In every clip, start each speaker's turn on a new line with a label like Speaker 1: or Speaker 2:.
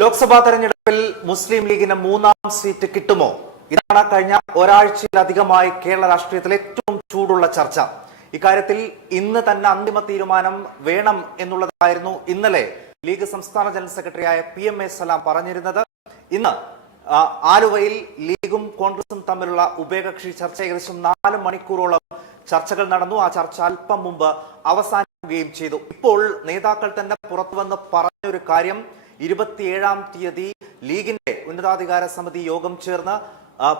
Speaker 1: ലോക്സഭാ തെരഞ്ഞെടുപ്പിൽ മുസ്ലിം ലീഗിന് മൂന്നാം സീറ്റ് കിട്ടുമോ? ഇതാണ് കഴിഞ്ഞ ഒരാഴ്ചയിലധികമായി കേരള രാഷ്ട്രീയത്തിൽ ഏറ്റവും ചൂടുള്ള ചർച്ച. ഇക്കാര്യത്തിൽ ഇന്ന് തന്നെ അന്തിമ തീരുമാനം വേണം എന്നുള്ളതായിരുന്നു ഇന്നലെ ലീഗ് സംസ്ഥാന ജനറൽ സെക്രട്ടറിയായ പി എം എ സലാം പറഞ്ഞിരുന്നത്. ഇന്ന് ആലുവയിൽ ലീഗും കോൺഗ്രസും തമ്മിലുള്ള ഉഭയകക്ഷി ചർച്ച ഏകദേശം നാല് മണിക്കൂറോളം ചർച്ചകൾ നടന്നു. ആ ചർച്ച അല്പം മുമ്പ് അവസാനിക്കുകയും ചെയ്തു. ഇപ്പോൾ നേതാക്കൾ തന്നെ പുറത്തു വന്ന് പറഞ്ഞൊരു കാര്യം ഇരുപത്തിയേഴാം തീയതി ലീഗിന്റെ ഉന്നതാധികാര സമിതി യോഗം ചേർന്ന്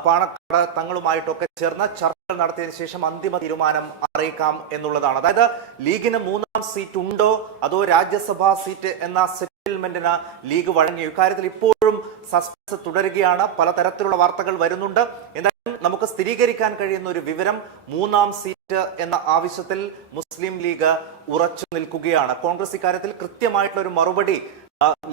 Speaker 1: പാണക്കാട് തങ്ങളുമായിട്ടൊക്കെ ചേർന്ന് ചർച്ചകൾ നടത്തിയതിനു ശേഷം അന്തിമ തീരുമാനം അറിയിക്കാം എന്നുള്ളതാണ്. അതായത് ലീഗിന് മൂന്നാം സീറ്റ് ഉണ്ടോ അതോ രാജ്യസഭാ സീറ്റ് എന്ന സെറ്റിൽമെന്റിന് ലീഗ് വഴങ്ങി? ഇക്കാര്യത്തിൽ ഇപ്പോഴും സസ്പെൻസ് തുടരുകയാണ്. പലതരത്തിലുള്ള വാർത്തകൾ വരുന്നുണ്ട്. എന്തായാലും നമുക്ക് സ്ഥിരീകരിക്കാൻ കഴിയുന്ന ഒരു വിവരം മൂന്നാം സീറ്റ് എന്ന ആവശ്യത്തിൽ മുസ്ലിം ലീഗ് ഉറച്ചു നിൽക്കുകയാണ്. കോൺഗ്രസ് ഇക്കാര്യത്തിൽ കൃത്യമായിട്ടുള്ള ഒരു മറുപടി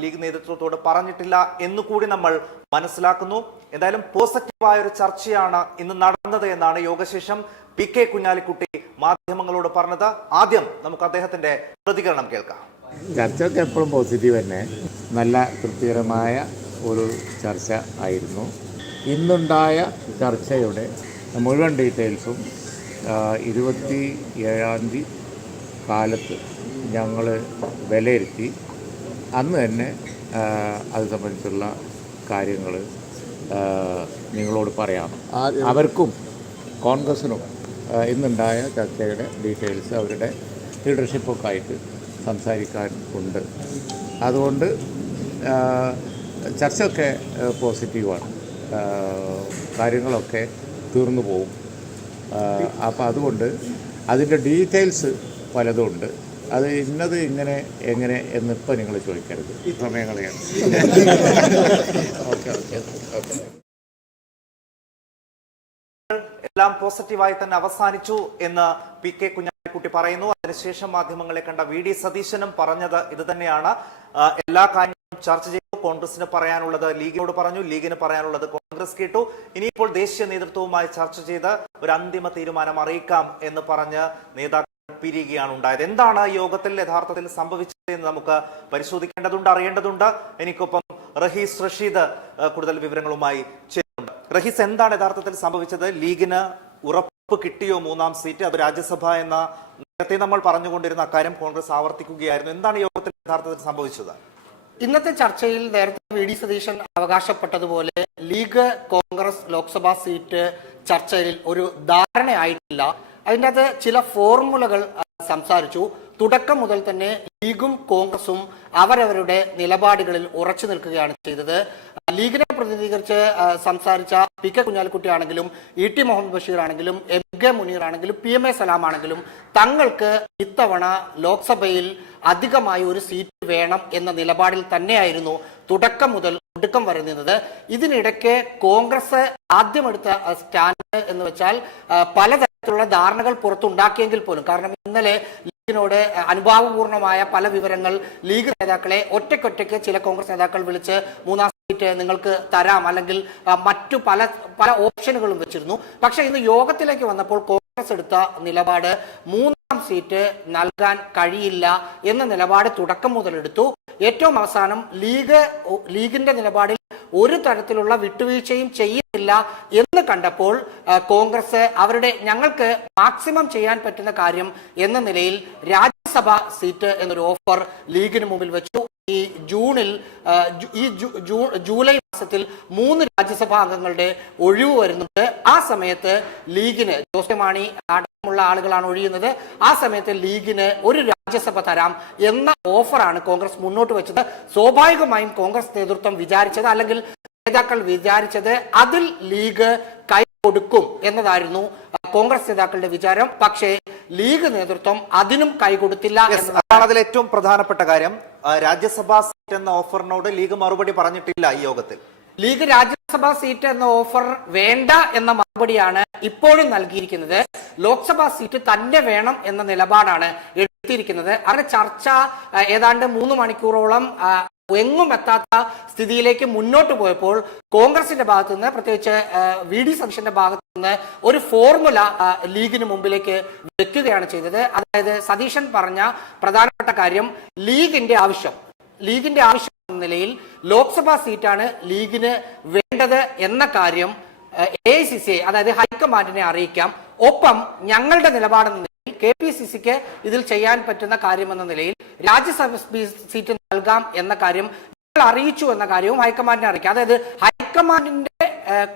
Speaker 1: ലീഗ് നേതൃത്വത്തോട് പറഞ്ഞിട്ടില്ല എന്ന് കൂടി നമ്മൾ മനസ്സിലാക്കുന്നു. എന്തായാലും പോസിറ്റീവായ ഒരു ചർച്ചയാണ് ഇന്ന് നടന്നത് എന്നാണ് യോഗശേഷം പി കെ കുഞ്ഞാലിക്കുട്ടി മാധ്യമങ്ങളോട് പറഞ്ഞത്. ആദ്യം നമുക്ക് അദ്ദേഹത്തിന്റെ പ്രതികരണം കേൾക്കാം.
Speaker 2: ചർച്ചയൊക്കെ എപ്പോഴും പോസിറ്റീവ് തന്നെ. നല്ല തൃപ്തികരമായ ഒരു ചർച്ച ആയിരുന്നു. ഇന്നുണ്ടായ ചർച്ചയുടെ മുഴുവൻ ഡീറ്റെയിൽസും ഇരുപത്തി ഏഴാം തീയതി കാലത്ത് ഞങ്ങൾ വിലയിരുത്തി. അന്ന് തന്നെ അത് സംബന്ധിച്ചുള്ള കാര്യങ്ങൾ നിങ്ങളോട് പറയാം. അവർക്കും കോൺഗ്രസിനും ഇന്നുണ്ടായ ചർച്ചയുടെ ഡീറ്റെയിൽസ് അവരുടെ ലീഡർഷിപ്പൊക്കെ ആയിട്ട് സംസാരിക്കാൻ ഉണ്ട്. അതുകൊണ്ട് ചർച്ചയൊക്കെ പോസിറ്റീവാണ്. കാര്യങ്ങളൊക്കെ തീർന്നു പോകും അപ്പോൾ അതുകൊണ്ട് അതിന്റെ ഡീറ്റെയിൽസ് പലതും ഉണ്ട് അത് ഇന്നത് ഇങ്ങനെ എങ്ങനെ എന്നിപ്പോൾ നിങ്ങൾ ചോദിക്കരുത്. ഈ കളയാണ് ഓക്കെ ഓക്കെ. ഓക്കെ
Speaker 1: എല്ലാം പോസിറ്റീവായി തന്നെ അവസാനിച്ചു എന്ന് പി കെ കുഞ്ഞാലിക്കുട്ടി പറയുന്നു. അതിനുശേഷം മാധ്യമങ്ങളെ കണ്ട വി ഡി സതീശനും പറഞ്ഞത് ഇത് തന്നെയാണ്. എല്ലാ കാര്യങ്ങളും ചർച്ച ചെയ്തു. കോൺഗ്രസിന് പറയാനുള്ളത് ലീഗിനോട് പറഞ്ഞു. ലീഗിന് പറയാനുള്ളത് കോൺഗ്രസ് കേട്ടു. ഇനിയിപ്പോൾ ദേശീയ നേതൃത്വവുമായി ചർച്ച ചെയ്ത് ഒരു അന്തിമ തീരുമാനം അറിയിക്കാം എന്ന് പറഞ്ഞ് നേതാക്കൾ പിരിയുകയാണ് ഉണ്ടായത്. എന്താണ് യോഗത്തിൽ യഥാർത്ഥത്തിൽ സംഭവിച്ചത് എന്ന് നമുക്ക് പരിശോധിക്കേണ്ടതുണ്ട് അറിയേണ്ടതുണ്ട്. എനിക്കൊപ്പം റഹീസ് റഷീദ് കൂടുതൽ വിവരങ്ങളുമായി ചേരുന്നുണ്ട്. റഹീസ് എന്താണ് യഥാർത്ഥത്തിൽ സംഭവിച്ചത്? ലീഗിന് ഉറപ്പ് കിട്ടിയോ മൂന്നാം സീറ്റ്? അത് രാജ്യസഭ എന്ന നേരത്തെ നമ്മൾ പറഞ്ഞുകൊണ്ടിരുന്ന അക്കാര്യം കോൺഗ്രസ് ആവർത്തിക്കുകയായിരുന്നു. എന്താണ് യോഗത്തിൽ യഥാർത്ഥത്തിൽ സംഭവിച്ചത്?
Speaker 3: ഇന്നത്തെ ചർച്ചയിൽ നേരത്തെ വി ഡി സതീശൻ അവകാശപ്പെട്ടതുപോലെ ലീഗ് കോൺഗ്രസ് ലോക്സഭാ സീറ്റ് ചർച്ചയിൽ ഒരു ധാരണയായിട്ടില്ല. അതിന്റെ അത് ചില ഫോർമുലകൾ സംസാരിച്ചു. തുടക്കം മുതൽ തന്നെ ലീഗും കോൺഗ്രസും അവരവരുടെ നിലപാടുകളിൽ ഉറച്ചു നിൽക്കുകയാണ് ചെയ്തത്. ലീഗിനെ പ്രതിനിധീകരിച്ച് സംസാരിച്ച പി കെ കുഞ്ഞാലിക്കുട്ടി ആണെങ്കിലും ഇ ടി മുഹമ്മദ് ബഷീർ ആണെങ്കിലും എം കെ മുനീർ ആണെങ്കിലും പി എം എ സലാം ആണെങ്കിലും തങ്ങൾക്ക് ഇത്തവണ ലോക്സഭയിൽ അധികമായി ഒരു സീറ്റ് വേണം എന്ന നിലപാടിൽ തന്നെയായിരുന്നു തുടക്കം മുതൽ ഒടുക്കം പറയുന്നത് ഇതിനിടയ്ക്ക് കോൺഗ്രസ് ആദ്യമെടുത്ത സ്റ്റാൻഡ് എന്ന് വെച്ചാൽ പലതരത്തിലുള്ള ധാരണകൾ പുറത്തുണ്ടാക്കിയെങ്കിൽ പോലും കാരണം ഇന്നലെ ലീഗിനോട് അനുഭാവപൂർണമായ പല വിവരങ്ങൾ ലീഗ് നേതാക്കളെ ഒറ്റയ്ക്കൊറ്റയ്ക്ക് ചില കോൺഗ്രസ് നേതാക്കൾ വിളിച്ച് മൂന്നാം സീറ്റ് നിങ്ങൾക്ക് തരാം അല്ലെങ്കിൽ മറ്റു പല പല ഓപ്ഷനുകളും വെച്ചിരുന്നു. പക്ഷെ ഇന്ന് യോഗത്തിലേക്ക് വന്നപ്പോൾ കോൺഗ്രസ് എടുത്ത നിലപാട് മൂന്നാം സീറ്റ് നൽകാൻ കഴിയില്ല എന്ന നിലപാട് തുടക്കം മുതലെടുത്തു ഏറ്റവും അവസാനം ലീഗ് ലീഗിന്റെ നിലപാടിൽ ഒരു തരത്തിലുള്ള വിട്ടുവീഴ്ചയും ചെയ്യുന്നില്ല എന്ന് കണ്ടപ്പോൾ കോൺഗ്രസ് അവരുടെ ഞങ്ങൾക്ക് മാക്സിമം ചെയ്യാൻ പറ്റുന്ന കാര്യം എന്ന നിലയിൽ രാജ്യസഭ സീറ്റ് എന്നൊരു ഓഫർ ലീഗിന് മുമ്പിൽ വെച്ചു. ഈ ജൂണിൽ ഈ ജൂലൈ മാസത്തിൽ മൂന്ന് രാജ്യസഭാ അംഗങ്ങളുടെ ഒഴിവ് വരുന്നുണ്ട്. ആ സമയത്ത് ലീഗിന് ജോസ് കെ മാണി അടക്കമുള്ള ആളുകളാണ് ഒഴിയുന്നത്. ആ സമയത്ത് ലീഗിന് ഒരു രാജ്യസഭ തരാം എന്ന ഓഫറാണ് കോൺഗ്രസ് മുന്നോട്ട് വെച്ചത്. സ്വാഭാവികമായും കോൺഗ്രസ് നേതൃത്വം വിചാരിച്ചത് അല്ലെങ്കിൽ നേതാക്കൾ വിചാരിച്ചത് അതിൽ ലീഗ് കൈ കൊടുക്കും എന്നതായിരുന്നു കോൺഗ്രസ് നേതാക്കളുടെ വിചാരം. പക്ഷേ ലീഗ് നേതൃത്വം അതിനും കൈകൊടുത്തില്ല
Speaker 1: അതാണ് അതിൽ ഏറ്റവും പ്രധാനപ്പെട്ട കാര്യം. രാജ്യസഭാ സീറ്റ് എന്ന ഓഫറിനോട് ലീഗ് മറുപടി പറഞ്ഞിട്ടില്ല ഈ യോഗത്തിൽ.
Speaker 3: ലീഗ് രാജ്യസഭാ സീറ്റ് എന്ന ഓഫർ വേണ്ട എന്ന മറുപടിയാണ് ഇപ്പോഴും നൽകിയിരിക്കുന്നത്. ലോക്സഭാ സീറ്റ് തന്നെ വേണം എന്ന നിലപാടാണ് എടുത്തിരിക്കുന്നത്. അവരുടെ ചർച്ച ഏതാണ്ട് മൂന്ന് മണിക്കൂറോളം എങ്ങും എത്താത്ത സ്ഥിതിയിലേക്ക് മുന്നോട്ട് പോയപ്പോൾ കോൺഗ്രസിന്റെ ഭാഗത്തു നിന്ന് പ്രത്യേകിച്ച് വി ഡി സതീശന്റെ ഭാഗത്തു നിന്ന് ഒരു ഫോർമുല ലീഗിന് മുമ്പിലേക്ക് വെക്കുകയാണ് ചെയ്തത്. അതായത് സതീശൻ പറഞ്ഞ പ്രധാനപ്പെട്ട കാര്യം ലീഗിന്റെ ആവശ്യം. ലീഗിന്റെ ആവശ്യം എന്ന നിലയിൽ ലോക്സഭാ സീറ്റാണ് ലീഗിന് വേണ്ടത് എന്ന കാര്യം എ ഐ സി സി അതായത് ഹൈക്കമാൻഡിനെ അറിയിക്കാം. ഒപ്പം ഞങ്ങളുടെ നിലപാടെന്ന കെ പി സി സിക്ക് ഇതിൽ ചെയ്യാൻ പറ്റുന്ന കാര്യമെന്ന നിലയിൽ രാജ്യസഭ സീറ്റ് നൽകാം എന്ന കാര്യം അറിയിച്ചു എന്ന കാര്യവും ഹൈക്കമാൻഡിനെ അറിയിക്കാം. അതായത് ഹൈക്കമാൻഡിന്റെ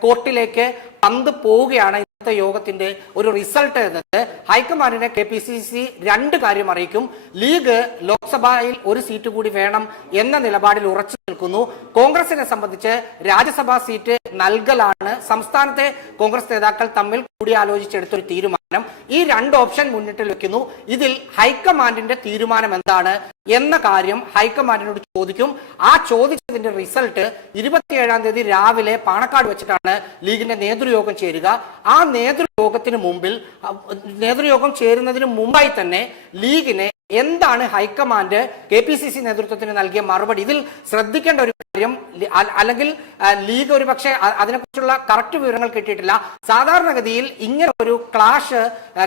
Speaker 3: കോർട്ടിലേക്ക് പന്ത് പോവുകയാണ് ഇന്നത്തെ യോഗത്തിന്റെ ഒരു റിസൾട്ട് എന്നത് ഹൈക്കമാൻഡിനെ കെ പി സി സി രണ്ട് കാര്യം അറിയിക്കും. ലീഗ് ലോക്സഭയിൽ ഒരു സീറ്റ് കൂടി വേണം എന്ന നിലപാടിൽ ഉറച്ചു നിൽക്കുന്നു. കോൺഗ്രസിനെ സംബന്ധിച്ച് രാജ്യസഭാ സീറ്റ് നൽകലാണ്. സംസ്ഥാനത്തെ കോൺഗ്രസ് നേതാക്കൾ തമ്മിൽ കൂടിയാലോചിച്ചെടുത്തൊരു തീരുമാനം. ഈ രണ്ട് ഓപ്ഷൻ മുന്നിട്ടിൽ വെക്കുന്നു ഇതിൽ ഹൈക്കമാൻഡിന്റെ തീരുമാനം എന്താണ് എന്ന കാര്യം ഹൈക്കമാൻഡിനോട് ചോദിക്കും. ആ ചോദിച്ചതിന്റെ റിസൾട്ട് ഇരുപത്തിയേഴാം തീയതി രാവിലെ പാണക്കാട് വെച്ചിട്ടാണ് ലീഗിന്റെ നേതൃയോഗം ചേരുക. ആ നേതൃയോഗത്തിന് മുമ്പിൽ നേതൃയോഗം ചേരുന്നതിന് മുമ്പായി തന്നെ ലീഗിനെ എന്താണ് high command K P C C നേതൃത്വത്തിന് നൽകിയ മറുപടി? ഇതിൽ ശ്രദ്ധിക്കേണ്ട ഒരു കാര്യം അല്ലെങ്കിൽ ലീഗ് ഒരു പക്ഷേ അതിനെക്കുറിച്ചുള്ള കറക്റ്റ് വിവരങ്ങൾ കിട്ടിയിട്ടില്ല. സാധാരണഗതിയിൽ ഇങ്ങനെ ഒരു ക്ലാഷ്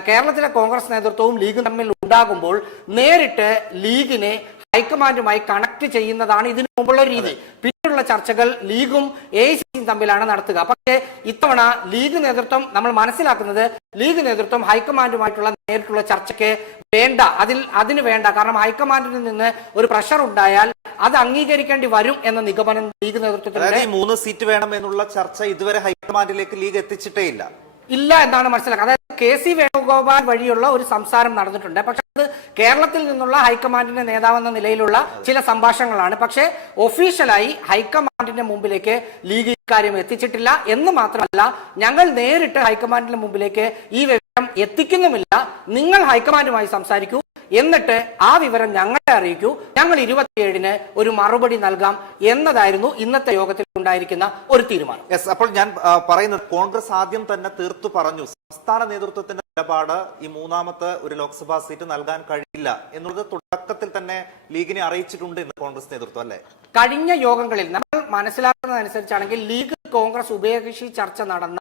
Speaker 3: കേരളത്തിലെ കോൺഗ്രസ് നേതൃത്വവും ലീഗും തമ്മിൽ ഉണ്ടാകുമ്പോൾ നേരിട്ട് ലീഗിനെ ഹൈക്കമാൻഡുമായി കണക്ട് ചെയ്യുന്നതാണ് ഇതിനു മുമ്പുള്ള രീതി. പിന്നീടുള്ള ചർച്ചകൾ ലീഗും എ സിയും തമ്മിലാണ് നടത്തുക. പക്ഷേ ഇത്തവണ ലീഗ് നേതൃത്വം നമ്മൾ മനസ്സിലാക്കുന്നത് ലീഗ് നേതൃത്വം ഹൈക്കമാൻഡുമായിട്ടുള്ള നേരിട്ടുള്ള ചർച്ചയ്ക്ക് വേണ്ട. അതിൽ അതിന് വേണ്ട. കാരണം ഹൈക്കമാൻഡിൽ നിന്ന് ഒരു പ്രഷർ ഉണ്ടായാൽ അത് അംഗീകരിക്കേണ്ടി വരും എന്ന നിഗമനം ലീഗ്
Speaker 1: നേതൃത്വത്തിൽ മൂന്ന് സീറ്റ് വേണം എന്നുള്ള ചർച്ച ഇതുവരെ ഹൈക്കമാൻഡിലേക്ക് ലീഗ് എത്തിച്ചിട്ടേ ഇല്ല.
Speaker 3: ഇല്ല എന്നാണ് മനസ്സിലാക്കുക അതായത് കെ സി വേണുഗോപാൽ വഴിയുള്ള ഒരു സംസാരം നടന്നിട്ടുണ്ട്. പക്ഷെ അത് കേരളത്തിൽ നിന്നുള്ള ഹൈക്കമാൻഡിന്റെ നേതാവെന്ന നിലയിലുള്ള ചില സംഭാഷണങ്ങളാണ്. പക്ഷേ ഒഫീഷ്യലായി ഹൈക്കമാൻഡിന്റെ മുമ്പിലേക്ക് ലീഗ് ഇക്കാര്യം എത്തിച്ചിട്ടില്ല. എന്ന് മാത്രമല്ല ഞങ്ങൾ നേരിട്ട് ഹൈക്കമാൻഡിന്റെ മുമ്പിലേക്ക് ഈ വിവരം എത്തിക്കുന്നുമില്ല. നിങ്ങൾ ഹൈക്കമാൻഡുമായി സംസാരിക്കൂ. എന്നിട്ട് ആ വിവരം ഞങ്ങളെ അറിയിക്കൂ. ഞങ്ങൾ ഇരുപത്തിയേഴിന് ഒരു മറുപടി നൽകാം എന്നതായിരുന്നു ഇന്നത്തെ യോഗത്തിൽ ഉണ്ടായിരിക്കുന്ന ഒരു തീരുമാനം.
Speaker 1: യെസ് അപ്പോൾ ഞാൻ പറയുന്നത് കോൺഗ്രസ് ആദ്യം തന്നെ തീർത്തു പറഞ്ഞു സംസ്ഥാന നേതൃത്വത്തിന്റെ നിലപാട് ഈ മൂന്നാമത്തെ ഒരു ലോക്സഭാ സീറ്റ് നൽകാൻ കഴിയില്ല എന്നുള്ളത് തുടക്കത്തിൽ തന്നെ ലീഗിനെ അറിയിച്ചിട്ടുണ്ട് ഇന്ന് കോൺഗ്രസ് നേതൃത്വം അല്ലെ?
Speaker 3: കഴിഞ്ഞ യോഗങ്ങളിൽ നമ്മൾ മനസ്സിലാക്കുന്നതനുസരിച്ചാണെങ്കിൽ ലീഗ് കോൺഗ്രസ് ഉഭയകക്ഷി ചർച്ച നടന്ന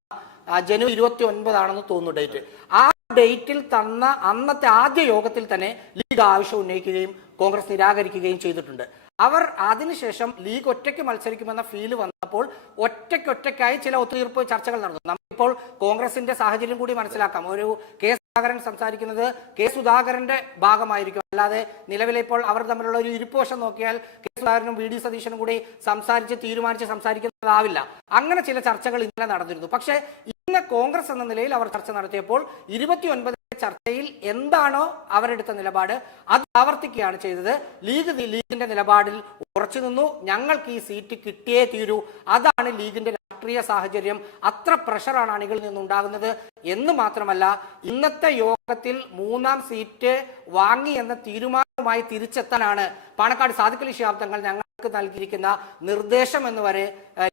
Speaker 3: ജനുവരി ഇരുപത്തി ഒൻപതാണെന്ന് തോന്നുന്നു ഡേറ്റ്. ആ ഡേറ്റിൽ തന്ന അന്നത്തെ ആദ്യ യോഗത്തിൽ തന്നെ ലീഗ് ആവശ്യം ഉന്നയിക്കുകയും കോൺഗ്രസ് നിരാകരിക്കുകയും ചെയ്തിട്ടുണ്ട്. അവർ അതിനുശേഷം ലീഗ് ഒറ്റയ്ക്ക് മത്സരിക്കുമെന്ന ഫീൽ വന്നപ്പോൾ ഒറ്റയ്ക്കൊറ്റയ്ക്കായി ചില ഒത്തുതീർപ്പ് ചർച്ചകൾ നടന്നു. നമ്മളിപ്പോൾ കോൺഗ്രസിന്റെ സാഹചര്യം കൂടി മനസ്സിലാക്കാം. ഒരു കെ സുധാകരൻ സംസാരിക്കുന്നത് കെ സുധാകരന്റെ ഭാഗമായിരിക്കും. അല്ലാതെ നിലവിലെ ഇപ്പോൾ അവർ തമ്മിലുള്ള ഒരു ഇരുപ്പോഷം നോക്കിയാൽ കെ സുധാകരനും വി ഡി സതീശനും കൂടി സംസാരിച്ച് തീരുമാനിച്ച് സംസാരിക്കുന്നതാവില്ല. അങ്ങനെ ചില ചർച്ചകൾ ഇന്നലെ നടന്നിരുന്നു. പക്ഷേ ഇന്ന് കോൺഗ്രസ് എന്ന നിലയിൽ അവർ ചർച്ച നടത്തിയപ്പോൾ ഇരുപത്തിയൊൻപത് ചർച്ചയിൽ എന്താണോ അവരെടുത്ത നിലപാട് അത് ആവർത്തിക്കുകയാണ് ചെയ്തത്. ലീഗ് ലീഗിന്റെ നിലപാടിൽ ഉറച്ചു നിന്നു. ഞങ്ങൾക്ക് ഈ സീറ്റ് കിട്ടിയേ തീരൂ. അതാണ് ലീഗിന്റെ രാഷ്ട്രീയ സാഹചര്യം. അത്ര പ്രഷറാണ് അണികളിൽ നിന്നുണ്ടാകുന്നത്. എന്ന് മാത്രമല്ല ഇന്നത്തെ യോഗത്തിൽ മൂന്നാം സീറ്റ് വാങ്ങി എന്ന തീരുമാനവുമായി തിരിച്ചെത്താനാണ് പാണക്കാട് സാദിഖലി ശാബ്ദങ്ങൾ ഞങ്ങൾക്ക് നൽകിയിരിക്കുന്ന നിർദ്ദേശം എന്ന് വരെ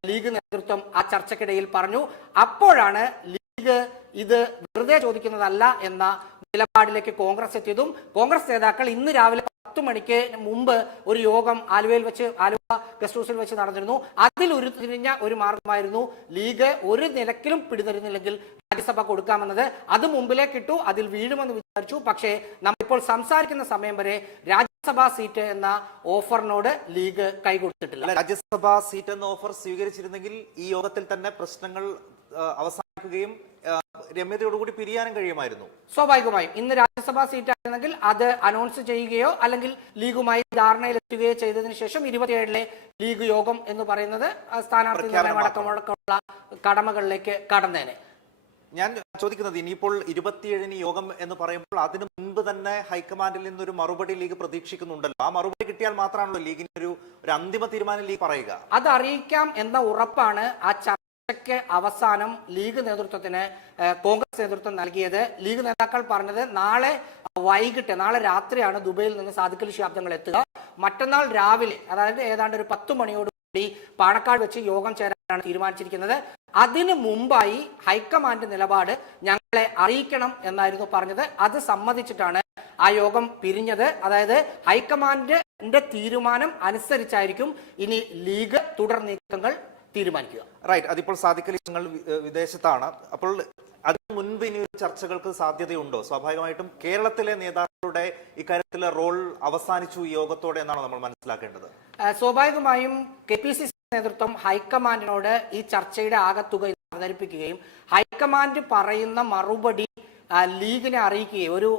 Speaker 3: ലീഗ് നേതൃത്വം ആ ചർച്ചക്കിടയിൽ പറഞ്ഞു. അപ്പോഴാണ് ഇത് വെറുതെ ചോദിക്കുന്നതല്ല എന്ന നിലപാടിലേക്ക് കോൺഗ്രസ് എത്തിയതും കോൺഗ്രസ് നേതാക്കൾ ഇന്ന് രാവിലെ പത്ത് മണിക്ക് മുമ്പ് ഒരു യോഗം ആലുവയിൽ വെച്ച് ആലുവ ഗസ്റ്റ് ഹൗസിൽ വെച്ച് നടന്നിരുന്നു. അതിൽ ഉരുത്തിരിഞ്ഞ ഒരു മാർഗമായിരുന്നു ലീഗ് ഒരു നിലക്കിലും പിടിതരുന്നില്ലെങ്കിൽ രാജ്യസഭ കൊടുക്കാമെന്നത്. അത് മുമ്പിലേക്ക് ഇട്ടു അതിൽ വീഴുമെന്ന് വിചാരിച്ചു. പക്ഷേ നമ്മളിപ്പോൾ സംസാരിക്കുന്ന സമയം വരെ രാജ്യസഭാ സീറ്റ് എന്ന ഓഫറിനോട് ലീഗ് കൈകൊടുത്തിട്ടില്ല
Speaker 1: രാജ്യസഭാ സീറ്റ് എന്ന ഓഫർ സ്വീകരിച്ചിരുന്നെങ്കിൽ ഈ യോഗത്തിൽ തന്നെ പ്രശ്നങ്ങൾ ആ, ആ, രമ്യതയോടുകൂടി പിരിയാനും കഴിയുമായിരുന്നു.
Speaker 3: സ്വാഭാവികമായും. ഇന്ന് രാജ്യസഭാ സീറ്റ് ആയിരുന്നെങ്കിൽ അത് അനൗൺസ് ചെയ്യുകയോ അല്ലെങ്കിൽ ലീഗുമായി ധാരണയിലെത്തുകയോ ചെയ്തതിനു ശേഷം ഇരുപത്തിയേഴിലെ ലീഗ് യോഗം എന്ന് പറയുന്നത് സ്ഥാനാർത്ഥി അടക്കമുള്ള കടമകളിലേക്ക് കടന്നേനെ.
Speaker 1: ഞാൻ ചോദിക്കുന്നത് ഇനിയിപ്പോൾ ഇരുപത്തിയേഴിന് യോഗം എന്ന് പറയുമ്പോൾ അതിനു മുൻപ് തന്നെ ഹൈക്കമാൻഡിൽ നിന്നൊരു മറുപടി ലീഗ് പ്രതീക്ഷിക്കുന്നുണ്ടല്ലോ. ആ മറുപടി കിട്ടിയാൽ മാത്രമാണല്ലോ ലീഗിന് ഒരു ഒരു അന്തിമ തീരുമാനം ലീഗ് പറയുക.
Speaker 3: അത് അറിയിക്കാം എന്ന ഉറപ്പാണ് ആ ചർച്ചയ്ക്ക് അവസാനം ലീഗ് നേതൃത്വത്തിന് കോൺഗ്രസ് നേതൃത്വം നൽകിയത്. ലീഗ് നേതാക്കൾ പറഞ്ഞത് നാളെ വൈകിട്ട് നാളെ രാത്രിയാണ് ദുബൈയിൽ നിന്ന് സാധുക്കൽ ശാബ്ദങ്ങൾ എത്തുക. മറ്റന്നാൾ രാവിലെ അതായത് ഏതാണ്ട് ഒരു പത്ത് മണിയോട് കൂടി പാണക്കാട് വെച്ച് യോഗം ചേരാനാണ് തീരുമാനിച്ചിരിക്കുന്നത്. അതിനു മുമ്പായി ഹൈക്കമാൻഡ് നിലപാട് ഞങ്ങളെ അറിയിക്കണം എന്നായിരുന്നു പറഞ്ഞത്. അത് സമ്മതിച്ചിട്ടാണ് ആ യോഗം പിരിഞ്ഞത്. അതായത് ഹൈക്കമാൻഡിന്റെ തീരുമാനം അനുസരിച്ചായിരിക്കും ഇനി ലീഗ് തുടർ നീക്കങ്ങൾ തീരുമാനിക്കുക.
Speaker 1: റൈറ്റ് അതിപ്പോൾ സാധിക്കലി നിങ്ങൾ വിദേശത്താണ്. അപ്പോൾ അതിന് മുൻപ് ഇനി ഒരു ചർച്ചകൾക്ക് സാധ്യതയുണ്ടോ? സ്വാഭാവികമായിട്ടും കേരളത്തിലെ നേതാക്കളുടെ ഇക്കാര്യത്തിലെ റോൾ അവസാനിച്ചു യോഗത്തോടെ എന്നാണ് നമ്മൾ മനസ്സിലാക്കേണ്ടത്?
Speaker 3: സ്വാഭാവികമായും കെ പി സി സി നേതൃത്വം ഹൈക്കമാൻഡിനോട് ഈ ചർച്ചയുടെ ആകത്തുക അവതരിപ്പിക്കുകയും ഹൈക്കമാൻഡ് പറയുന്ന മറുപടി ലീഗിനെ അറിയിക്കുകയും ഒരു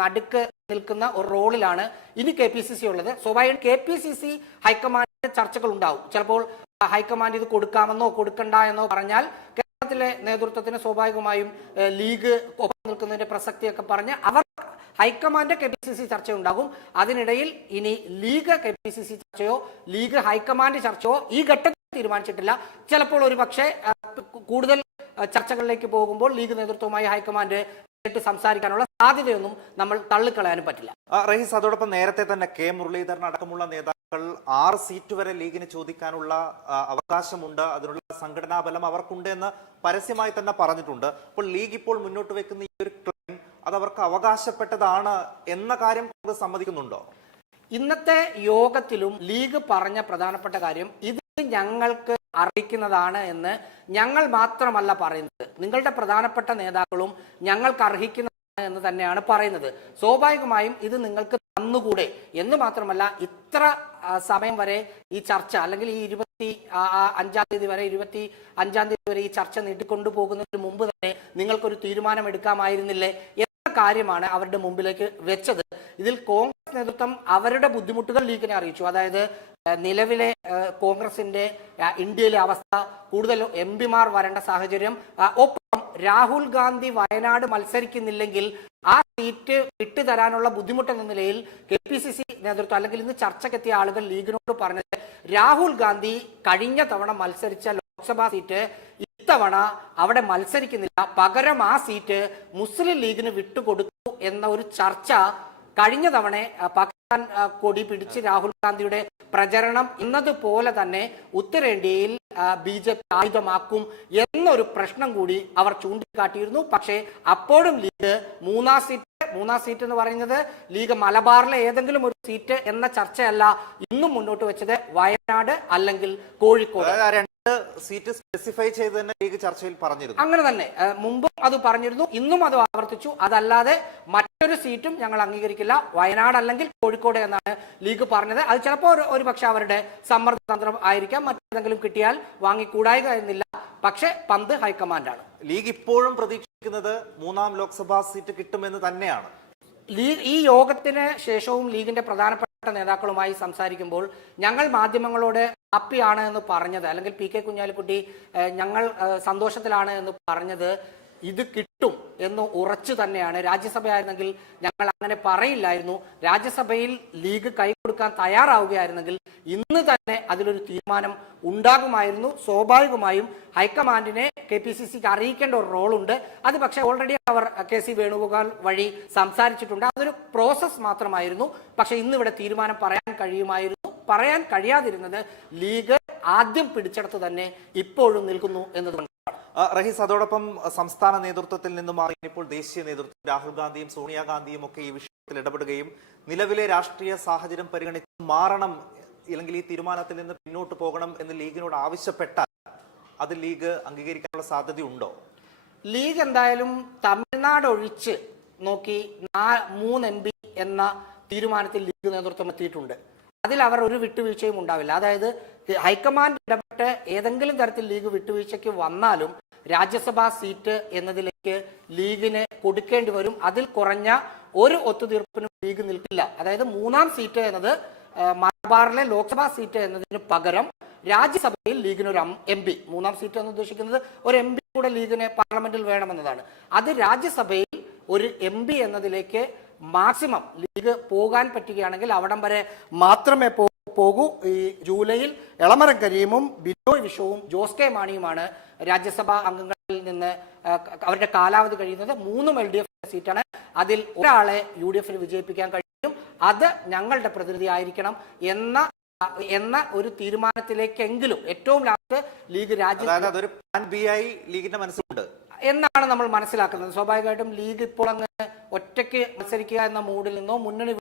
Speaker 3: നടുക്ക് നിൽക്കുന്ന ഒരു റോളിലാണ് ഇനി കെ പി സി സി ഉള്ളത്. സ്വാഭാവികം K P C C high command ചർച്ചകൾ ഉണ്ടാവും. ചിലപ്പോൾ ഹൈക്കമാൻഡ് ഇത് കൊടുക്കാമെന്നോ കൊടുക്കണ്ട എന്നോ പറഞ്ഞാൽ കേരളത്തിലെ നേതൃത്വത്തിന് സ്വാഭാവികമായും ലീഗ് ഒപ്പം നിൽക്കുന്നതിന്റെ പ്രസക്തിയൊക്കെ പറഞ്ഞ് അവർ high command K P C C ചർച്ച ഉണ്ടാകും അതിനിടയിൽ ഇനി league K P C C ചർച്ചയോ league high command ചർച്ചയോ ഈ ഘട്ടത്തിൽ തീരുമാനിച്ചിട്ടില്ല. ചിലപ്പോൾ ഒരു പക്ഷേ കൂടുതൽ ചർച്ചകളിലേക്ക് പോകുമ്പോൾ ലീഗ് നേതൃത്വവുമായി ഹൈക്കമാൻഡ് സംസാരിക്കാനുള്ള സാധ്യതയൊന്നും നമ്മൾ തള്ളിക്കളയാനും പറ്റില്ല.
Speaker 1: റഹീസ് അതോടൊപ്പം നേരത്തെ തന്നെ കെ മുരളീധരൻ അടക്കമുള്ള നേതാക്കൾ ആറ് സീറ്റ് വരെ ലീഗിന് ചോദിക്കാനുള്ള അവകാശമുണ്ട്. അതിനുള്ള സംഘടനാ ബലം അവർക്കുണ്ട് എന്ന് പരസ്യമായി തന്നെ പറഞ്ഞിട്ടുണ്ട്. അപ്പോൾ ലീഗ് ഇപ്പോൾ മുന്നോട്ട് വെക്കുന്ന ഈ ഒരു ക്ലെയിം അത് അവർക്ക് അവകാശപ്പെട്ടതാണ് എന്ന കാര്യം കോൺഗ്രസ് സമ്മതിക്കുന്നുണ്ടോ?
Speaker 3: ഇന്നത്തെ യോഗത്തിലും ലീഗ് പറഞ്ഞ പ്രധാനപ്പെട്ട കാര്യം ഇത് ഞങ്ങൾക്ക് അർഹിക്കുന്നതാണ് എന്ന് ഞങ്ങൾ മാത്രമല്ല പറയുന്നത്. നിങ്ങളുടെ പ്രധാനപ്പെട്ട നേതാക്കളും ഞങ്ങൾക്ക് അർഹിക്കുന്നതാണ് എന്ന് തന്നെയാണ് പറയുന്നത്. സ്വാഭാവികമായും ഇത് നിങ്ങൾക്ക് തന്നുകൂടെ എന്ന് മാത്രമല്ല ഇത്ര സമയം വരെ ഈ ചർച്ച അല്ലെങ്കിൽ ഈ ഇരുപത്തി അഞ്ചാം തീയതി വരെ ഇരുപത്തി അഞ്ചാം തീയതി വരെ ഈ ചർച്ച നീട്ടിക്കൊണ്ടു പോകുന്നതിന് മുമ്പ് തന്നെ നിങ്ങൾക്കൊരു തീരുമാനം എടുക്കാമായിരുന്നില്ലേ എന്ന കാര്യമാണ് അവരുടെ മുമ്പിലേക്ക് വെച്ചത്. ഇതിൽ കോൺഗ്രസ് നേതൃത്വം അവരുടെ ബുദ്ധിമുട്ടുകൾ ലീഗിനെ അറിയിച്ചു. അതായത് നിലവിലെ കോൺഗ്രസിന്റെ ഇന്ത്യയിലെ അവസ്ഥ കൂടുതൽ എം പിമാർ വരേണ്ട സാഹചര്യം ഒപ്പം രാഹുൽ ഗാന്ധി വയനാട് മത്സരിക്കുന്നില്ലെങ്കിൽ ആ സീറ്റ് വിട്ടുതരാനുള്ള ബുദ്ധിമുട്ടെന്ന നിലയിൽ കെ പി സി സി നേതൃത്വം അല്ലെങ്കിൽ ഇന്ന് ചർച്ചക്കെത്തിയ ആളുകൾ ലീഗിനോട് പറഞ്ഞത് രാഹുൽ ഗാന്ധി കഴിഞ്ഞ തവണ മത്സരിച്ച ലോക്സഭാ സീറ്റ് ഇത്തവണ അവിടെ മത്സരിക്കുന്നില്ല. പകരം ആ സീറ്റ് മുസ്ലിം ലീഗിന് വിട്ടുകൊടുത്തു എന്ന ഒരു ചർച്ച കഴിഞ്ഞ തവണ പാകിസ്ഥാൻ കൊടി പിടിച്ച് രാഹുൽ ഗാന്ധിയുടെ പ്രചരണം എന്നതുപോലെ തന്നെ ഉത്തരേന്ത്യയിൽ ബി ജെ പി ആയുധമാക്കും എന്നൊരു പ്രശ്നം കൂടി അവർ ചൂണ്ടിക്കാട്ടിയിരുന്നു. പക്ഷേ അപ്പോഴും ലീഗ് മൂന്നാം സീറ്റ് മൂന്നാം സീറ്റ് എന്ന് പറയുന്നത് ലീഗ് മലബാറിലെ ഏതെങ്കിലും ഒരു സീറ്റ് എന്ന ചർച്ചയല്ല ഇന്നും മുന്നോട്ട് വെച്ചത് വയനാട് അല്ലെങ്കിൽ കോഴിക്കോട്.
Speaker 1: സീറ്റ് സ്പെസിഫൈ ചെയ്ത് തന്നെ ലീഗ് ചർച്ചയിൽ പറഞ്ഞിരുന്നു.
Speaker 3: അങ്ങനെ തന്നെ. മുമ്പും അത് പറഞ്ഞിരുന്നു. ഇന്നും അത് ആവർത്തിച്ചു. അതല്ലാതെ മറ്റൊരു സീറ്റും ഞങ്ങൾ അംഗീകരിക്കില്ല. വയനാട് അല്ലെങ്കിൽ കോഴിക്കോട് എന്നാണ് ലീഗ് പറഞ്ഞത്. അത് ചിലപ്പോൾ ഒരു പക്ഷെ അവരുടെ സമ്മർദ്ദ തന്ത്രം ആയിരിക്കാം. മറ്റേതെങ്കിലും കിട്ടിയാൽ വാങ്ങിക്കൂടായിക എന്നില്ല. പക്ഷേ പന്ത് ഹൈക്കമാൻഡാണ്.
Speaker 1: ലീഗ് ഇപ്പോഴും പ്രതീക്ഷിക്കുന്നത് മൂന്നാം ലോക്സഭാ സീറ്റ് കിട്ടുമെന്ന് തന്നെയാണ്.
Speaker 3: ലീഗ് ഈ യോഗത്തിന് ശേഷവും ലീഗിന്റെ പ്രധാനപ്പെട്ട നേതാക്കളുമായി സംസാരിക്കുമ്പോൾ ഞങ്ങൾ മാധ്യമങ്ങളോട് ഹാപ്പിയാണ് എന്ന് പറഞ്ഞത്. അല്ലെങ്കിൽ പി കെ കുഞ്ഞാലിക്കുട്ടി ഞങ്ങൾ സന്തോഷത്തിലാണ് എന്ന് പറഞ്ഞത്. ഇത് കിട്ടും എന്ന് ഉറച്ചു തന്നെയാണ്. രാജ്യസഭയായിരുന്നെങ്കിൽ ഞങ്ങൾ അങ്ങനെ പറയില്ലായിരുന്നു. രാജ്യസഭയിൽ ലീഗ് കൈ കൊടുക്കാൻ തയ്യാറാവുകയായിരുന്നെങ്കിൽ ഇന്ന് തന്നെ അതിലൊരു തീരുമാനം ഉണ്ടാകുമായിരുന്നു. സ്വാഭാവികമായും ഹൈക്കമാൻഡിനെ കെ പി സി സിക്ക് അറിയിക്കേണ്ട ഒരു റോളുണ്ട്. അത് പക്ഷേ ഓൾറെഡി അവർ കെ സി വേണുഗോപാൽ വഴി സംസാരിച്ചിട്ടുണ്ട്. അതൊരു പ്രോസസ് മാത്രമായിരുന്നു. പക്ഷേ ഇന്ന് ഇവിടെ തീരുമാനം പറയാൻ കഴിയുമായിരുന്നു. പറയാൻ കഴിയാതിരുന്നത് ലീഗ് ആദ്യം പിടിച്ചെടുത്ത് തന്നെ ഇപ്പോഴും നിൽക്കുന്നു എന്നതുകൊണ്ട്
Speaker 1: റഹീസ് അതോടൊപ്പം സംസ്ഥാന നേതൃത്വത്തിൽ നിന്ന് മാറി ഇപ്പോൾ ദേശീയ നേതൃത്വം രാഹുൽ ഗാന്ധിയും സോണിയാഗാന്ധിയും ഒക്കെ ഈ വിഷയത്തിൽ ഇടപെടുകയും നിലവിലെ രാഷ്ട്രീയ സാഹചര്യം പരിഗണിച്ച് മാറണം അല്ലെങ്കിൽ ഈ തീരുമാനത്തിൽ നിന്ന് പിന്നോട്ട് പോകണം എന്ന് ലീഗിനോട് ആവശ്യപ്പെട്ടാൽ അത് ലീഗ് അംഗീകരിക്കാനുള്ള സാധ്യതയുണ്ടോ?
Speaker 3: ലീഗ് എന്തായാലും തമിഴ്നാട് ഒഴിച്ച് നോക്കി മൂന്ന് എം പി എന്ന തീരുമാനത്തിൽ ലീഗ് നേതൃത്വം എത്തിയിട്ടുണ്ട്. അതിൽ അവർ ഒരു വിട്ടുവീഴ്ചയും ഉണ്ടാവില്ല. അതായത് ഹൈക്കമാൻഡ് ഇടപെട്ട് ഏതെങ്കിലും തരത്തിൽ ലീഗ് വിട്ടുവീഴ്ചയ്ക്ക് വന്നാലും രാജ്യസഭാ സീറ്റ് എന്നതിലേക്ക് ലീഗിന് കൊടുക്കേണ്ടി വരും. അതിൽ കുറഞ്ഞ ഒരു ഒത്തുതീർപ്പിനും ലീഗ് നിൽക്കില്ല. അതായത് മൂന്നാം സീറ്റ് എന്നത് മലബാറിലെ ലോക്സഭാ സീറ്റ് എന്നതിന് പകരം രാജ്യസഭയിൽ ലീഗിന് ഒരു എം പി മൂന്നാം സീറ്റ് എന്ന് ഉദ്ദേശിക്കുന്നത് ഒരു എം പി കൂടെ ലീഗിന് പാർലമെന്റിൽ വേണമെന്നതാണ്. അത് രാജ്യസഭയിൽ ഒരു എം പി എന്നതിലേക്ക് മാക്സിമം ലീഗ് പോകാൻ പറ്റുകയാണെങ്കിൽ അവിടം വരെ മാത്രമേ പോകൂ. ഈ ജൂലൈയിൽ എളമരം കരീമും ബിനോയ് വിഷവും ജോസ് കെ മാണിയുമാണ് രാജ്യസഭാ അംഗങ്ങളിൽ നിന്ന് അവരുടെ കാലാവധി കഴിയുന്നത് മൂന്നും എൽ ഡി എഫ് സീറ്റാണ്. അതിൽ ഒരാളെ യു ഡി എഫിൽ വിജയിപ്പിക്കാൻ കഴിയും. അത് ഞങ്ങളുടെ പ്രതിനിധി ആയിരിക്കണം എന്ന എന്ന ഒരു തീരുമാനത്തിലേക്കെങ്കിലും ഏറ്റവും ലാസ്റ്റ് ലീഗ് രാജ്യം
Speaker 1: അതൊരു പ്ലാൻ ബി ആയി ലീഗിന്റെ മനസ്സിലുണ്ട്.
Speaker 3: എന്നാണ് നമ്മൾ മനസ്സിലാക്കുന്നത്. സ്വാഭാവികമായിട്ടും ലീഗ് ഇപ്പോൾ അങ്ങ് ഒറ്റയ്ക്ക് മത്സരിക്കുക എന്ന മൂഡിൽ നിന്നോ മുന്നണി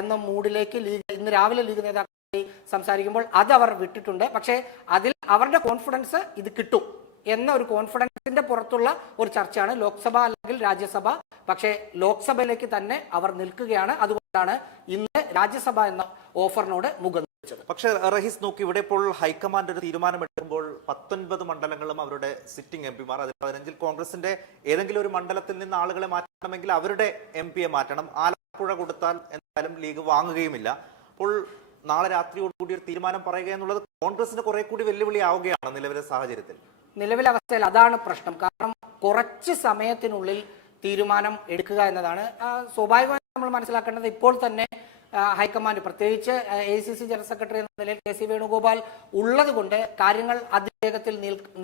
Speaker 3: എന്ന മൂഡിലേക്ക് ലീഗ് ഇന്ന് രാവിലെ ലീഗ് നേതാക്കളുമായി സംസാരിക്കുമ്പോൾ അത് അവർ വിട്ടിട്ടുണ്ട്. പക്ഷേ അതിൽ അവരുടെ കോൺഫിഡൻസ് ഇത് കിട്ടും എന്ന ഒരു കോൺഫിഡൻസിന്റെ പുറത്തുള്ള ഒരു ചർച്ചയാണ് ലോക്സഭ അല്ലെങ്കിൽ രാജ്യസഭ. പക്ഷേ ലോക്സഭയിലേക്ക് തന്നെ അവർ നിൽക്കുകയാണ്. അതുകൊണ്ടാണ് ഇന്ന് രാജ്യസഭ എന്ന ഓഫറിനോട് മുഖം
Speaker 1: പക്ഷേ റഹീസ് നോക്കി ഇവിടെ ഇപ്പോൾ ഹൈക്കമാൻഡ് ഒരു തീരുമാനമെടുക്കുമ്പോൾ പത്തൊൻപത് മണ്ഡലങ്ങളും അവരുടെ സിറ്റിംഗ് എം പിമാർ അതിൽ പതിനഞ്ചിൽ കോൺഗ്രസിന്റെ ഏതെങ്കിലും ഒരു മണ്ഡലത്തിൽ നിന്ന് ആളുകളെ മാറ്റണമെങ്കിൽ അവരുടെ എം പിയെ മാറ്റണം. ആലപ്പുഴ കൊടുത്താൽ എന്തായാലും ലീഗ് വാങ്ങുകയുമില്ല. അപ്പോൾ നാളെ രാത്രിയോടുകൂടി ഒരു തീരുമാനം പറയുക എന്നുള്ളത് കോൺഗ്രസിന് കുറെ കൂടി വെല്ലുവിളി ആവുകയാണ് നിലവിലെ സാഹചര്യത്തിൽ.
Speaker 3: നിലവിലെ അവസ്ഥയിൽ അതാണ് പ്രശ്നം. കാരണം കുറച്ച് സമയത്തിനുള്ളിൽ തീരുമാനം എടുക്കുക എന്നതാണ്. സ്വാഭാവികമായി നമ്മൾ മനസ്സിലാക്കേണ്ടത് ഇപ്പോൾ തന്നെ ഹൈക്കമാൻഡ് പ്രത്യേകിച്ച് A C C general secretary എന്ന നിലയിൽ കെ സി വേണുഗോപാൽ ഉള്ളതുകൊണ്ട് കാര്യങ്ങൾ അതിവേഗത്തിൽ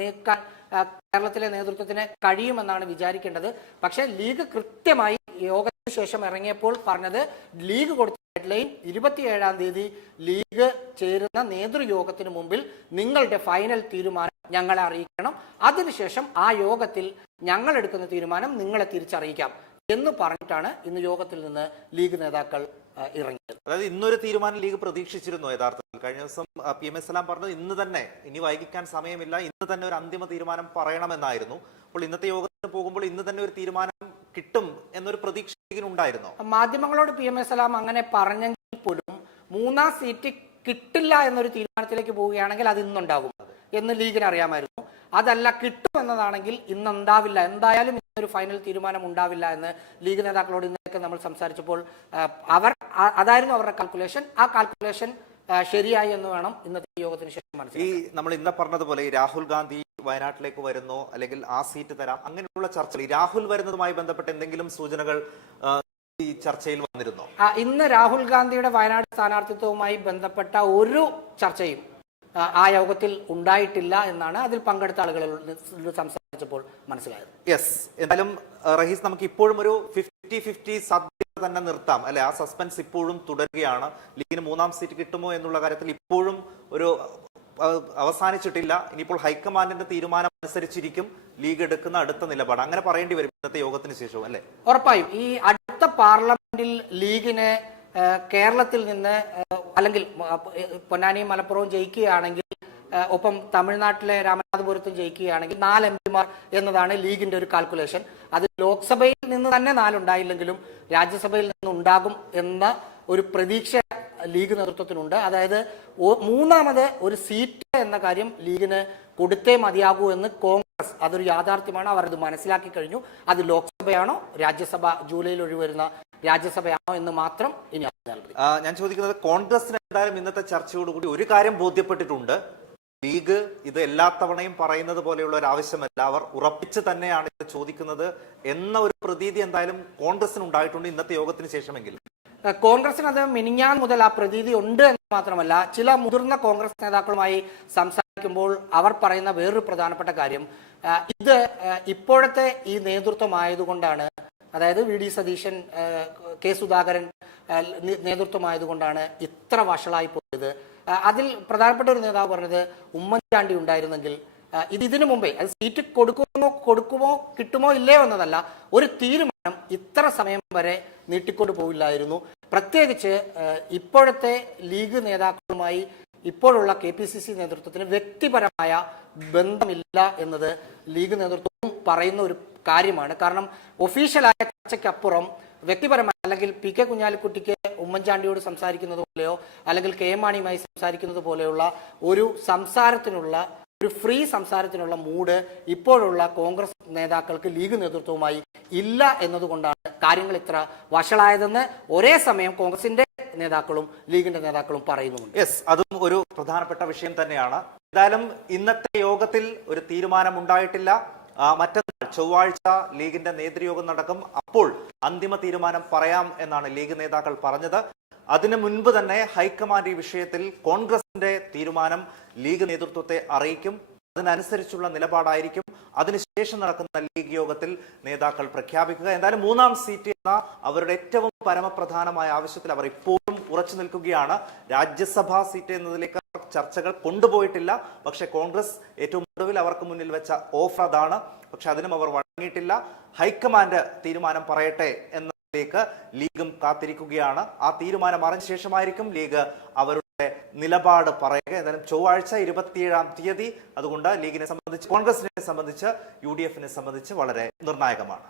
Speaker 3: നീക്കാൻ കേരളത്തിലെ നേതൃത്വത്തിന് കഴിയുമെന്നാണ് വിചാരിക്കേണ്ടത്. പക്ഷേ ലീഗ് കൃത്യമായി യോഗത്തിന് ശേഷം ഇറങ്ങിയപ്പോൾ പറഞ്ഞത് ലീഗ് കൊടുത്ത ഡെഡ്ലൈൻ ഇരുപത്തിയേഴാം തീയതി ലീഗ് ചേരുന്ന നേതൃയോഗത്തിന് മുമ്പിൽ നിങ്ങളുടെ ഫൈനൽ തീരുമാനം ഞങ്ങളെ അറിയിക്കണം. അതിനുശേഷം ആ യോഗത്തിൽ ഞങ്ങൾ എടുക്കുന്ന തീരുമാനം നിങ്ങളെ തിരിച്ചറിയിക്കാം എന്ന് പറഞ്ഞിട്ടാണ് ഇന്ന് യോഗത്തിൽ നിന്ന് ലീഗ് നേതാക്കൾ ഇറങ്ങിയത്.
Speaker 1: അതായത് ഇന്നൊരു തീരുമാനം ലീഗ് പ്രതീക്ഷിച്ചിരുന്നു യഥാർത്ഥത്തിൽ. കഴിഞ്ഞ ദിവസം പി എം എസ് എല്ലാം പറഞ്ഞത് ഇന്ന് തന്നെ ഇനി വൈകിക്കാൻ സമയമില്ല ഇന്ന് തന്നെ ഒരു അന്തിമ തീരുമാനം പറയണമെന്നായിരുന്നു. അപ്പോൾ ഇന്നത്തെ യോഗത്തിന് പോകുമ്പോൾ ഇന്ന് തന്നെ ഒരു തീരുമാനം കിട്ടും എന്നൊരു പ്രതീക്ഷ ലീഗിനുണ്ടായിരുന്നോ
Speaker 3: മാധ്യമങ്ങളോട് പി എം എസ് സലാം അങ്ങനെ പറഞ്ഞെങ്കിൽ പോലും മൂന്നാം സീറ്റ് കിട്ടില്ല എന്നൊരു തീരുമാനത്തിലേക്ക് പോവുകയാണെങ്കിൽ അത് ഇന്നുണ്ടാകും എന്ന് ലീഗിന് അറിയാമായിരുന്നു. അതല്ല കിട്ടുമെന്നതാണെങ്കിൽ ഇന്ന് ഉണ്ടാവില്ല എന്തായാലും ഇന്നൊരു ഫൈനൽ തീരുമാനം ഉണ്ടാവില്ല എന്ന് ലീഗ് നേതാക്കളോട് ഇന്നൊക്കെ നമ്മൾ സംസാരിച്ചപ്പോൾ അവർ അതായിരുന്നു അവരുടെ കാൽക്കുലേഷൻ ആ കാൽക്കുലേഷൻ ശരിയായി എന്ന് വേണം ഇന്നത്തെ യോഗത്തിന് ശേഷം
Speaker 1: ഈ നമ്മൾ ഇന്ന് പറഞ്ഞതുപോലെ രാഹുൽ ഗാന്ധി വയനാട്ടിലേക്ക് വരുന്നോ അല്ലെങ്കിൽ ആ സീറ്റ് തരാം അങ്ങനെയുള്ള ചർച്ചകൾ. രാഹുൽ വരുന്നതുമായി ബന്ധപ്പെട്ട് എന്തെങ്കിലും സൂചനകൾ ഈ ചർച്ചയിൽ വന്നിരുന്നോ?
Speaker 3: ഇന്ന് രാഹുൽ ഗാന്ധിയുടെ വയനാട് സ്ഥാനാർത്ഥിത്വവുമായി ബന്ധപ്പെട്ട ഒരു ചർച്ചയും ആ, യോഗത്തിൽ ഉണ്ടായിട്ടില്ല എന്നാണ് അതിൽ പങ്കെടുത്ത ആളുകളോട് സംസാരിച്ചപ്പോൾ മനസ്സിലായത്.
Speaker 1: യെസ് എന്തായാലും റഹീസ് നമുക്ക് ഇപ്പോഴും ഒരു ഫിഫ്റ്റി ഫിഫ്റ്റി സദ്യ തന്നെ നിർത്താം. അല്ലെ? ആ സസ്പെൻസ് ഇപ്പോഴും തുടരുകയാണ്. ലീഗിന് മൂന്നാം സീറ്റ് കിട്ടുമോ എന്നുള്ള കാര്യത്തിൽ ഇപ്പോഴും ഒരു അവസാനിച്ചിട്ടില്ല. ഇനിയിപ്പോൾ ഹൈക്കമാൻഡിന്റെ തീരുമാനം അനുസരിച്ചിരിക്കും ലീഗ് എടുക്കുന്ന അടുത്ത നിലപാട്. അങ്ങനെ പറയേണ്ടി വരും ഇന്നത്തെ യോഗത്തിന് ശേഷവും അല്ലെ?
Speaker 3: ഉറപ്പായും. ഈ അടുത്ത പാർലമെന്റിൽ ലീഗിനെ കേരളത്തിൽ നിന്ന് അല്ലെങ്കിൽ പൊന്നാനിയും മലപ്പുറവും ജയിക്കുകയാണെങ്കിൽ ഒപ്പം തമിഴ്നാട്ടിലെ രാമനാഥപുരത്തും ജയിക്കുകയാണെങ്കിൽ നാല് എം പിമാർ എന്നതാണ് ലീഗിന്റെ ഒരു കാൽക്കുലേഷൻ. അത് ലോക്സഭയിൽ നിന്ന് തന്നെ നാലുണ്ടായില്ലെങ്കിലും രാജ്യസഭയിൽ നിന്ന് ഉണ്ടാകും എന്ന ഒരു പ്രതീക്ഷ ലീഗ് നേതൃത്വത്തിനുണ്ട്. അതായത് മൂന്നാമത് ഒരു സീറ്റ് എന്ന കാര്യം ലീഗിന് കൊടുത്തേ മതിയാകൂ എന്ന് കോൺഗ്രസ് അതൊരു യാഥാർത്ഥ്യമാണ്. അവർ അത് മനസ്സിലാക്കി കഴിഞ്ഞു. അത് ലോക്സഭയാണോ രാജ്യസഭ ജൂലൈയിൽ ഒഴിവരുന്ന രാജ്യസഭയാണോ എന്ന് മാത്രം ഇനി
Speaker 1: ഞാൻ ചോദിക്കുന്നത് കോൺഗ്രസിന് എന്തായാലും ഇന്നത്തെ ചർച്ചയോടുകൂടി ഒരു കാര്യം ബോധ്യപ്പെട്ടിട്ടുണ്ട്. ലീഗ് ഇത് എല്ലാ തവണയും പറയുന്നത് പോലെയുള്ള ഒരു ആവശ്യമല്ല. അവർ ഉറപ്പിച്ച് തന്നെയാണ് ഇത് ചോദിക്കുന്നത് എന്ന ഒരു പ്രതീതി എന്തായാലും കോൺഗ്രസിന് ഉണ്ടായിട്ടുണ്ട് ഇന്നത്തെ യോഗത്തിന് ശേഷമെങ്കിലും
Speaker 3: കോൺഗ്രസിന് അത് മിനിഞ്ഞാൻ മുതൽ ആ പ്രതീതി ഉണ്ട് എന്ന് മാത്രമല്ല ചില മുതിർന്ന കോൺഗ്രസ് നേതാക്കളുമായി സംസാരിക്കുമ്പോൾ അവർ പറയുന്ന വേറൊരു പ്രധാനപ്പെട്ട കാര്യം ഇത് ഇപ്പോഴത്തെ ഈ നേതൃത്വമായതുകൊണ്ടാണ് അതായത് V D Satheesan K Sudhakaran നേതൃത്വമായതുകൊണ്ടാണ് ഇത്ര വഷളായി പോയത്. അതിൽ പ്രധാനപ്പെട്ട ഒരു നേതാവ് പറഞ്ഞത് ഉമ്മൻചാണ്ടി ഉണ്ടായിരുന്നെങ്കിൽ ഇത് ഇതിനു മുമ്പേ അത് സീറ്റ് കൊടുക്കുമോ കൊടുക്കുമോ കിട്ടുമോ ഇല്ലയോ എന്നതല്ല ഒരു തീരുമാനം ഇത്ര സമയം വരെ നീട്ടിക്കൊണ്ടു പോവില്ലായിരുന്നു. പ്രത്യേകിച്ച് ഇപ്പോഴത്തെ ലീഗ് നേതാക്കളുമായി ഇപ്പോഴുള്ള കെ പി സി സി നേതൃത്വത്തിന് വ്യക്തിപരമായ ബന്ധമില്ല എന്നത് ലീഗ് നേതൃത്വവും പറയുന്ന ഒരു കാര്യമാണ്. കാരണം ഒഫീഷ്യലായ ചർച്ചയ്ക്കപ്പുറം വ്യക്തിപരമായ അല്ലെങ്കിൽ പി കെ കുഞ്ഞാലിക്കുട്ടിക്ക് ഉമ്മൻചാണ്ടിയോട് സംസാരിക്കുന്നത് പോലെയോ അല്ലെങ്കിൽ കെ എം മാണിയുമായി സംസാരിക്കുന്നത് പോലെയുള്ള ഒരു സംസാരത്തിനുള്ള ഒരു ഫ്രീ സംസാരത്തിനുള്ള മൂഡ് ഇപ്പോഴുള്ള കോൺഗ്രസ് നേതാക്കൾക്ക് ലീഗ് നേതൃത്വവുമായി ഇല്ല എന്നതുകൊണ്ടാണ് കാര്യങ്ങൾ ഇത്ര വഷളായതെന്ന് ഒരേ സമയം കോൺഗ്രസിന്റെ നേതാക്കളും ലീഗിന്റെ നേതാക്കളും പറയുന്നുണ്ട്
Speaker 1: യെസ് അതും ഒരു പ്രധാനപ്പെട്ട വിഷയം തന്നെയാണ്. എന്തായാലും ഇന്നത്തെ യോഗത്തിൽ ഒരു തീരുമാനം ഉണ്ടായിട്ടില്ല മറ്റന്നാൾ ചൊവ്വാഴ്ച ലീഗിന്റെ നേതൃയോഗം നടക്കും. അപ്പോൾ അന്തിമ തീരുമാനം പറയാം എന്നാണ് ലീഗ് നേതാക്കൾ പറഞ്ഞത്. അതിനു മുൻപ് തന്നെ ഹൈക്കമാൻഡ് ഈ വിഷയത്തിൽ കോൺഗ്രസിന്റെ തീരുമാനം ലീഗ് നേതൃത്വത്തെ അറിയിക്കും അതിനനുസരിച്ചുള്ള നിലപാടായിരിക്കും. അതിനുശേഷം നടക്കുന്ന ലീഗ് യോഗത്തിൽ നേതാക്കൾ പ്രഖ്യാപിക്കുക. എന്തായാലും മൂന്നാം സീറ്റ് എന്ന അവരുടെ ഏറ്റവും പരമപ്രധാനമായ ആവശ്യത്തിൽ അവർ ഇപ്പോഴും ഉറച്ചു നിൽക്കുകയാണ്. രാജ്യസഭാ സീറ്റ് എന്നതിലേക്ക് ചർച്ചകൾ കൊണ്ടുപോയിട്ടില്ല. പക്ഷേ കോൺഗ്രസ് ഏറ്റവും ഒടുവിൽ അവർക്ക് മുന്നിൽ വെച്ച ഓഫർ അതാണ്. പക്ഷെ അതിനും അവർ വഴങ്ങിയിട്ടില്ല. ഹൈക്കമാൻഡ് തീരുമാനം പറയട്ടെ എന്നതിലേക്ക് ലീഗും കാത്തിരിക്കുകയാണ്. ആ തീരുമാനം അറിഞ്ഞ ശേഷമായിരിക്കും ലീഗ് അവരുടെ നിലപാട് പറയുക. എന്തായാലും ചൊവ്വാഴ്ച ഇരുപത്തിയേഴാം തീയതി അതുകൊണ്ട് ലീഗിനെ സംബന്ധിച്ച് കോൺഗ്രസിനെ സംബന്ധിച്ച് യു ഡി എഫിനെ സംബന്ധിച്ച് വളരെ നിർണായകമാണ്.